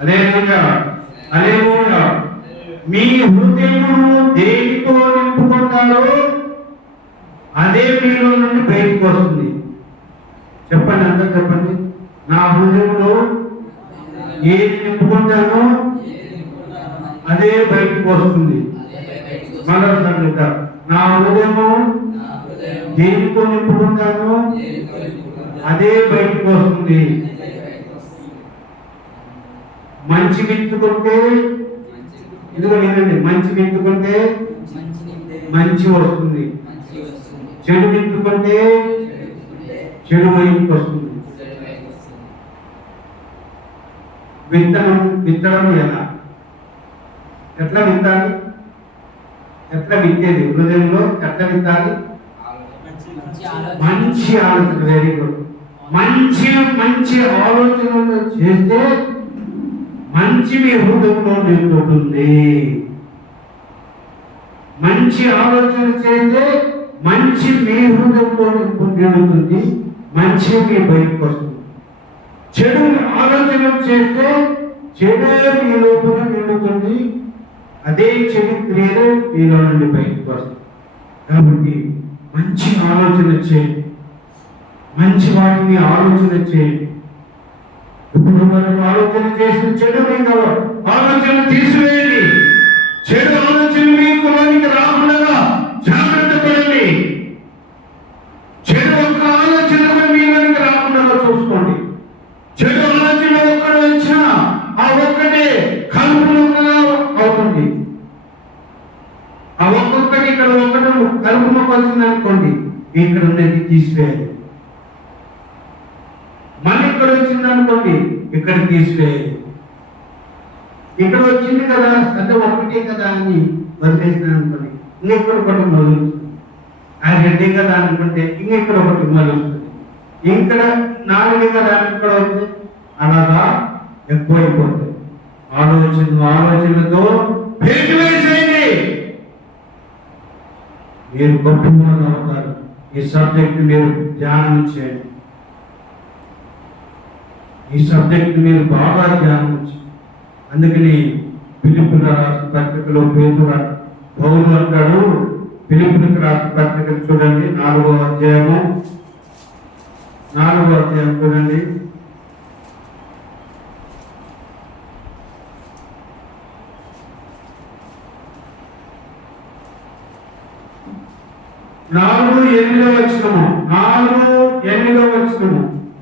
హల్లెలూయా హల్లెలూయా. మీ హృదయమును దేనితో నింపుకుంటారో అదే మీలో నుండి బయటకు వస్తుంది. చెప్పండి, అందరూ చెప్పండి. నా హృదయంలో ఏది నింపుకుంటానో అదే బయటకు వస్తుంది. మరోసారి నా హృదయము దేనితో నింపుకుంటానో అదే బయటకు వస్తుంది. మంచి విత్తుకుంటే, ఇదిగో వినండి, మంచి విత్తుకుంటే మంచి వస్తుంది, చెడు విత్తుకుంటే చెడు వైపుకి వస్తుంది. విత్తడం ఎలా? ఎట్లా విత్తాలి? ఎట్లా విత్తేది? హృదయంలో ఎట్లా విత్తాలి? మంచి ఆలోచన. Very good. మంచి మంచి ఆలోచనలు చేస్తే మంచి మీ హృదయంలో నింపుతుంది. మంచి ఆలోచన చేస్తే మంచి మీ హృదయంలో నిండుతుంది, మంచి మీ బయటకు వస్తుంది. చెడు ఆలోచన చేస్తే చెడే మీ లోపల నిండుతుంది, అదే చెడు క్రియలు మీలో నుండి బయటకు వస్తుంది. కాబట్టి మంచి ఆలోచన చేయండి, మంచి వాటిని ఆలోచన చేయండి. ఇప్పుడు మనం ఆలోచన చేసిన చెడు మీకు ఆలోచన తీసివేయండి. చెడు ఆలోచన మీకు రాకుండా జాగ్రత్త పడండి. చెడు ఒక్క ఆలోచన మీలోనికి రాకుండా చూసుకోండి. చెడు ఆలోచన ఒక్కడు వచ్చినా ఆ ఒక్కటే కలుపునగా అవుతుంది. ఆ ఒక్కొక్కటి ఇక్కడ ఒకటి కలుపునకు వచ్చింది అనుకోండి, ఇక్కడ ఉన్నది తీసివేయాలి. మళ్ళీ ఇక్కడ వచ్చింది అనుకోండి, ఇక్కడ తీసివేయాలి. ఇక్కడ వచ్చింది కదా, అంటే ఒకటే కదా అని వదిలేసినాను అనుకోండి, ఇంకెక్కడ ఒకటి మొదలుస్తుంది. ఆ రెండే కదా అనుకుంటే ఇంకెక్కడ ఒకటి మొదలుస్తుంది. ఇక్కడ 4 కదా ఇక్కడ వస్తుంది. అలాగా ఎక్కువైపోతుంది. ఆలోచనలతో భేటీ వేసేయండి, మీరు గొప్పగా అవుతారు. ఈ సబ్జెక్ట్ మీరు ధ్యానం చేయండి. ఈ సబ్జెక్ట్ మీరు బాగా ధ్యానం చేయండి. అందుకని ఫిలిప్పుల రాసిన పత్రికలో పౌలు అంటాడు, ఫిలిప్పులకు రాసిన పత్రిక చూడండి, 4వ అధ్యాయము చూడండి. 4:8 4:8